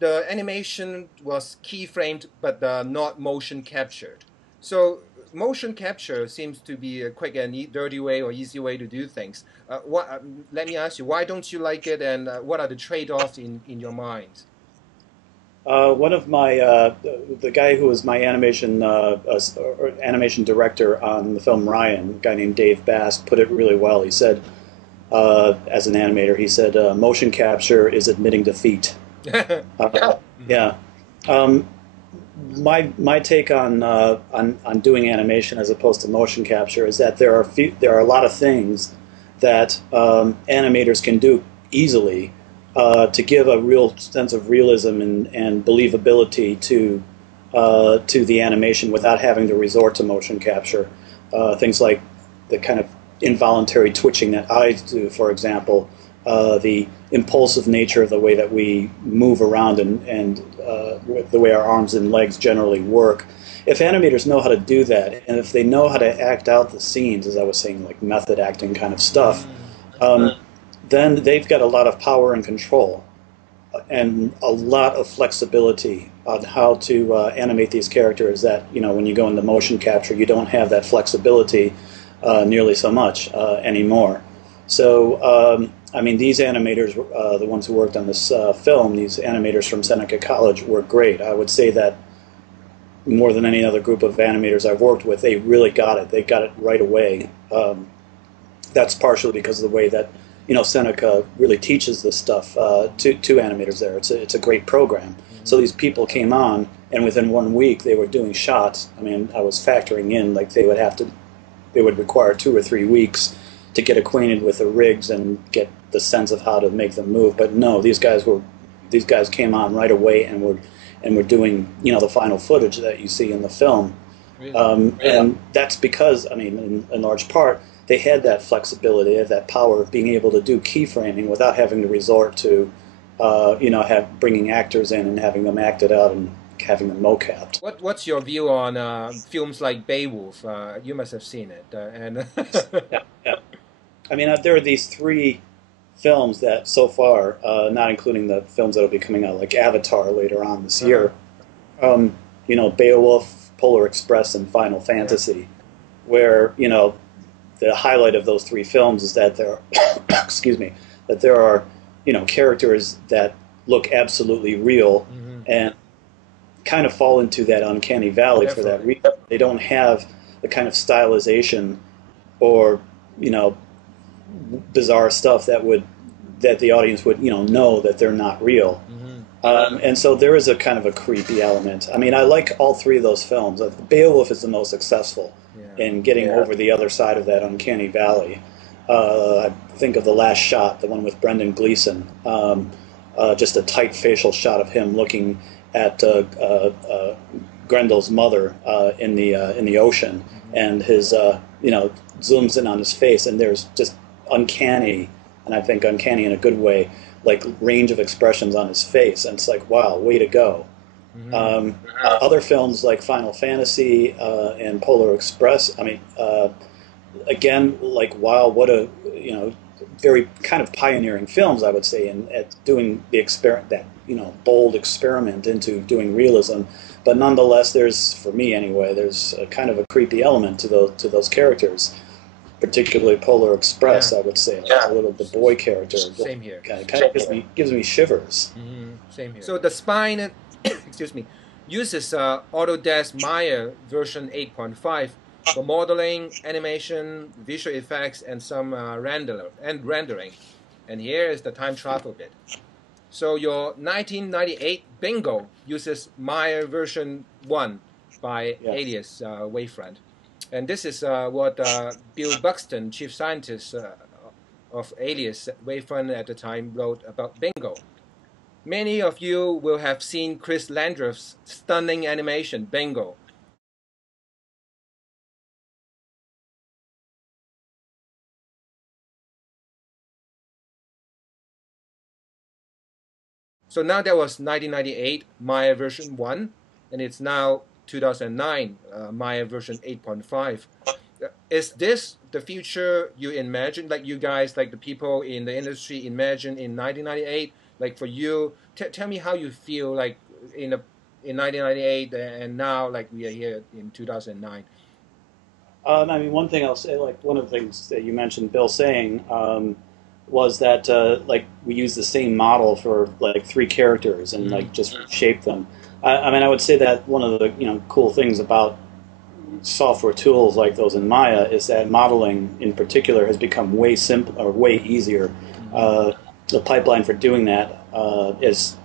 the animation was keyframed but not motion captured. So motion capture seems to be a quick and dirty way or easy way to do things. Let me ask you, why don't you like it, and what are the trade-offs in your mind? One of my the guy who was my animation director on the film Ryan, a guy named Dave Bass, put it really well. He said, as an animator, he said, motion capture is admitting defeat. Yeah. Yeah. Um, my take on doing animation as opposed to motion capture is that there are a lot of things that animators can do easily to give a real sense of realism and believability to the animation without having to resort to motion capture. Things like the kind of involuntary twitching that eyes do, for example, the impulsive nature of the way that we move around and the way our arms and legs generally work. If animators know how to do that, and if they know how to act out the scenes, as I was saying, like method acting kind of stuff, um, then they've got a lot of power and control and a lot of flexibility on how to animate these characters that, when you go into motion capture, you don't have that flexibility nearly so much anymore. So, I mean, these animators, the ones who worked on this film, these animators from Seneca College were great. I would say that more than any other group of animators I've worked with, they really got it. They got it right away. That's partially because of the way that Seneca really teaches this stuff to animators there. It's a great program. So these people came on, and within 1 week they were doing shots. I mean, I was factoring in like they would require 2 or 3 weeks to get acquainted with the rigs and get the sense of how to make them move. But no, these guys came on right away and were doing the final footage that you see in the film. Really? And that's because, I mean, in large part, they had that flexibility, they had that power of being able to do keyframing without having to resort to, bringing actors in and having them acted out and having them mocapped. What's your view on films like Beowulf? You must have seen it, and Yeah, yeah. I mean, there are these three films that so far, not including the films that will be coming out, like Avatar later on this year, Beowulf, Polar Express, and Final Fantasy, where, the highlight of those three films is that there, excuse me, that there are, characters that look absolutely real and kind of fall into that uncanny valley for that Definitely. reason. They don't have the kind of stylization or, bizarre stuff that the audience would know that they're not real. And so there is a kind of a creepy element. I mean, I like all three of those films. Beowulf is the most successful Yeah. in getting over the other side of that uncanny valley. I think of The Last Shot, the one with Brendan Gleeson. Just a tight facial shot of him looking at Grendel's mother in the ocean, and his zooms in on his face, and there's just uncanny, and I think uncanny in a good way, like range of expressions on his face, and it's like, wow, way to go. Other films like Final Fantasy and Polar Express, I mean, again, like, wow, what a very kind of pioneering films, I would say, in at doing the that bold experiment into doing realism. But nonetheless, for me anyway, there's a kind of a creepy element to those characters, particularly Polar Express. Yeah. I would say, like a little the boy character. Same here. Kind of gives me shivers. Same here. So the spine, excuse me, uses Autodesk Maya version 8.5 for modeling, animation, visual effects, and some rendering. And here is the time travel bit. So your 1998 Bingo uses Maya version 1 by Yes. Alias Wavefront. And this is what Bill Buxton, chief scientist of Alias Wavefront at the time, wrote about Bingo. Many of you will have seen Chris Landreth's stunning animation, Bingo. So now that was 1998 Maya version 1, and it's now 2009 Maya version 8.5. is this the future you imagine, like you guys, like the people in the industry imagine in 1998? Like for you, tell me how you feel like in a in 1998 and now like we are here in 2009. I mean, one thing I'll say, like one of the things that you mentioned, Bill saying, was that like we use the same model for like three characters and Mm-hmm. like just shape them. I mean, I would say that one of the cool things about software tools like those in Maya is that modeling in particular has become way simpler, or way easier. Mm-hmm. Uh, the pipeline for doing that is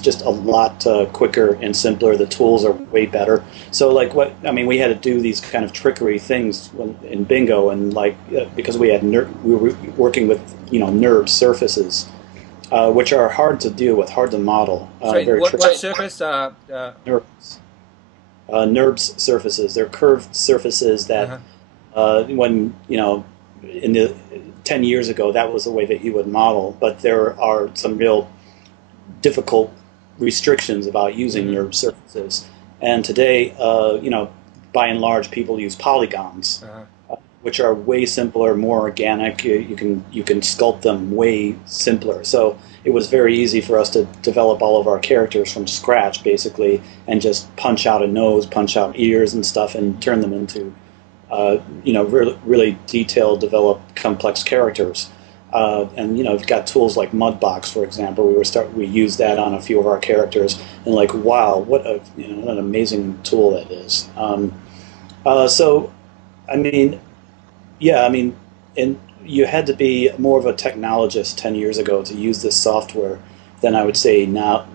just a lot quicker and simpler. The tools are way better. So like what I mean, we had to do these kind of trickery things in Bingo, and like because we were working with NURB surfaces, which are hard to deal with, hard to model, Sorry, very what tricky. surface? NURBS. NURBS surfaces. They're curved surfaces that Uh-huh. when in the 10 years ago that was the way that you would model, but there are some real difficult restrictions about using Mm-hmm. NURB surfaces. And today, by and large, people use polygons, Uh-huh. which are way simpler, more organic. You can sculpt them way simpler. So it was very easy for us to develop all of our characters from scratch, basically, and just punch out a nose, punch out ears and stuff, and turn them into really detailed, developed, complex characters. And you've got tools like Mudbox, for example. We used that on a few of our characters, and like, wow, what an amazing tool that is. So, I mean, yeah, I mean, and you had to be more of a technologist 10 years ago to use this software than I would say now.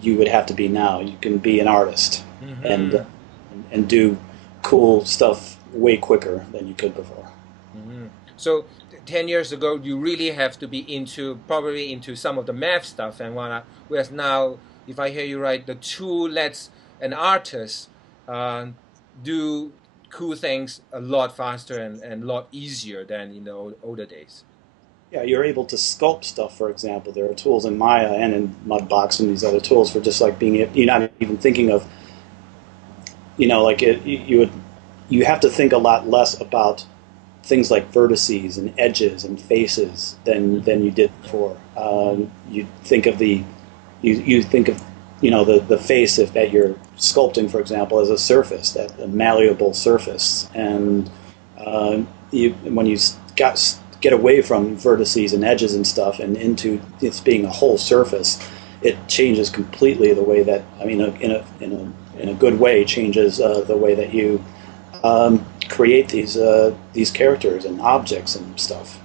You would have to be now. You can be an artist and Mm-hmm. and do cool stuff way quicker than you could before. Mm-hmm. So 10 years ago, you really have to be into probably into some of the math stuff and whatnot. Whereas now, if I hear you right, the tool lets an artist uh, do cool things a lot faster and a lot easier than in the older days. Yeah, you're able to sculpt stuff, for example. There are tools in Maya and in Mudbox and these other tools for just like you're not even thinking of, like you have to think a lot less about things like vertices and edges and faces than you did before. Mm-hmm. You think of the face if that you're sculpting, for example, as a surface, that a malleable surface, and when you get away from vertices and edges and stuff and into it's being a whole surface, it changes completely the way that in a good way changes the way that you create these characters and objects and stuff.